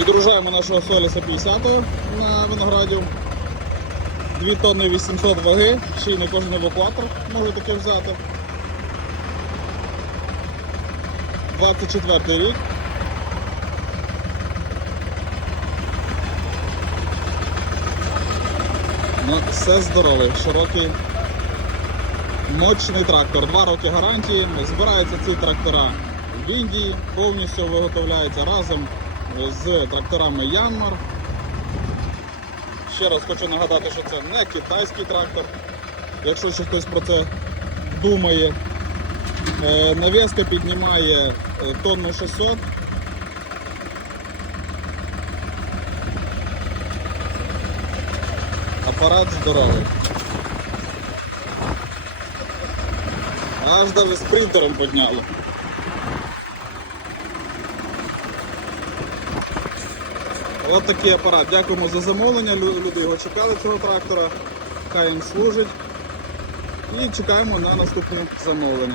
Відгружаємо нашого Соліса 50 на виноградів. 2 тонни 800 ваги, ще й не кожен евакуатор може таке взяти. 24 рік. Ну, все здоровий, широкий, мощний трактор. Два роки гарантії. Збираються ці трактора в Індії, повністю виготовляються разом з тракторами Янмар. Ще раз хочу нагадати, що це не китайський трактор. Якщо ще хтось про це думає, Е, навіска піднімає е, тонну 600. Апарат здоровий. Аж навіть з принтером підняло. От такий апарат. Дякуємо за замовлення. Люди його чекали цього трактора. Хай їм служить. І чекаємо на наступне замовлення.